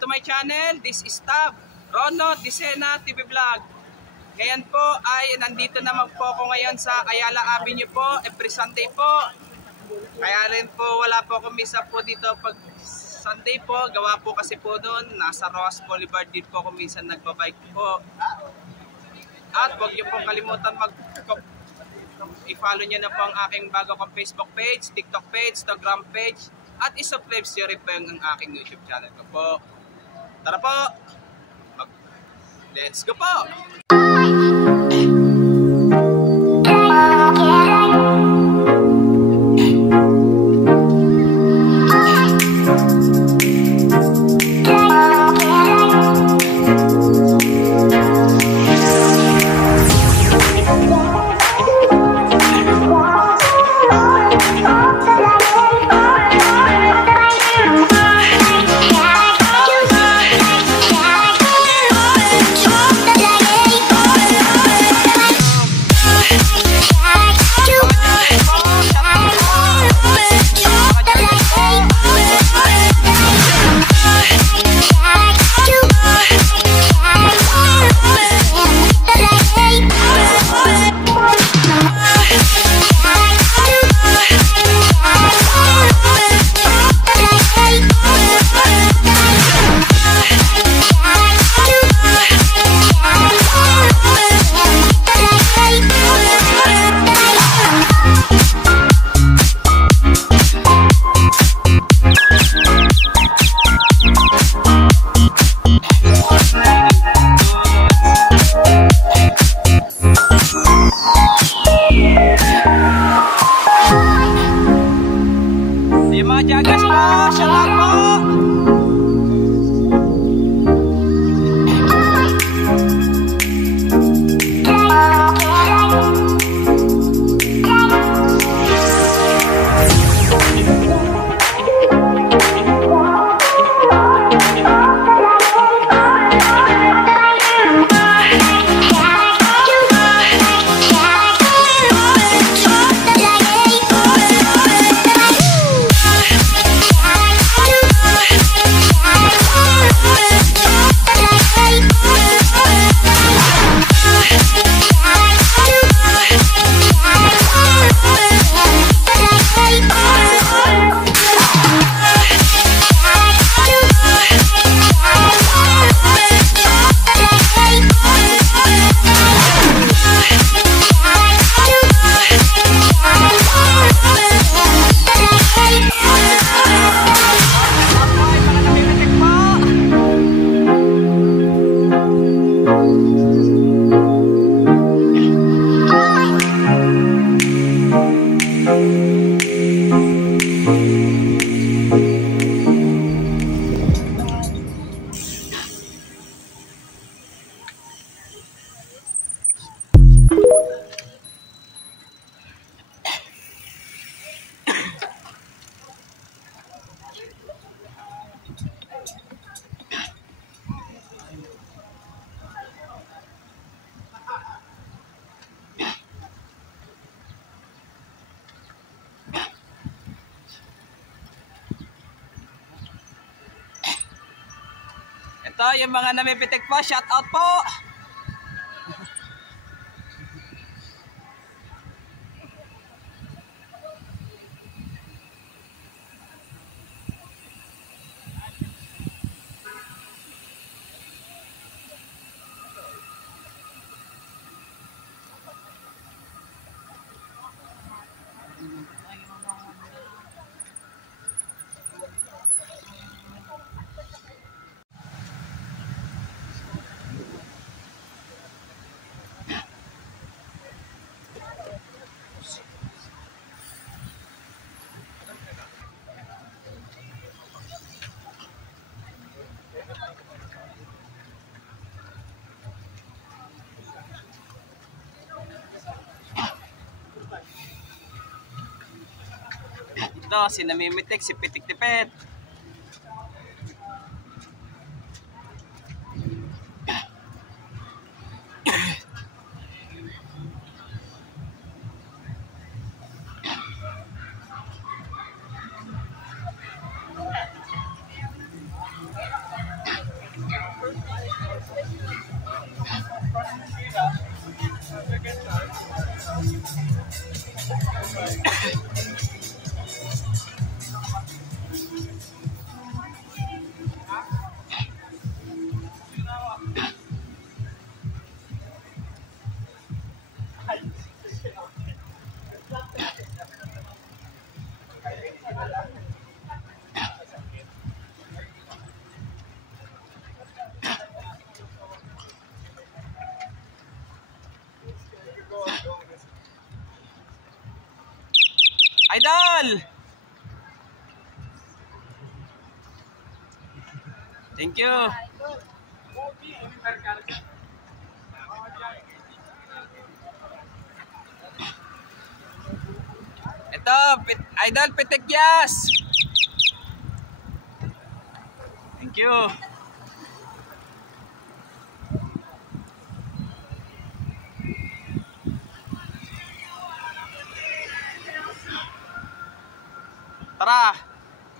to my channel. This is Tab, Rono Disena TV Vlog. Ngayon po ay nandito naman po ako ngayon sa Ayala Avenue po, every Sunday po. Kaya rin po wala po akong misa po dito pag Sunday po. Gawa po kasi po doon, nasa Roas Boulevard din po ako minsan nagbabike po. At huwag niyo po kalimutan i-follow niyo na po ang aking bago kong Facebook page, TikTok page, Instagram page. At isubscribe siyo rin po yung aking YouTube channel ko po. Tara po! Let's go po! Jagas po, shout out po! Ito yung mga namipitik po, shout out po! Ito, si Namimitik, si Pitik Tipet. Idol! Thank you. Ito, Idol Pitekyas. Thank you. Tara,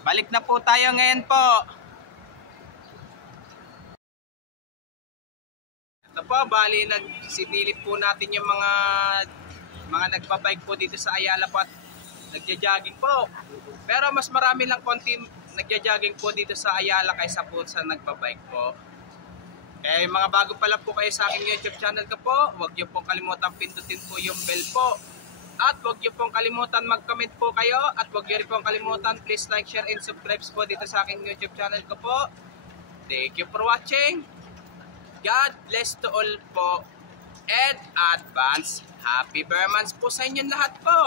balik na po tayo ngayon po. Ito po, bali sinilip po natin yung mga nagbabike po dito sa Ayala po at nagja-jogging po. Pero mas marami lang konti nagja-jogging po dito sa Ayala kaysa po sa nagbabike po. Kaya yung mga bago pa lang po kayo sa aking YouTube channel ko po, huwag niyo pong kalimutan pindutin po yung bell po. At huwag niyo pong kalimutan mag-comment po kayo. At huwag niyo rin pong kalimutan, please like, share, and subscribe po dito sa aking YouTube channel ko po. Thank you for watching. God bless to all po. And advance happy Burmans po sa inyong lahat po.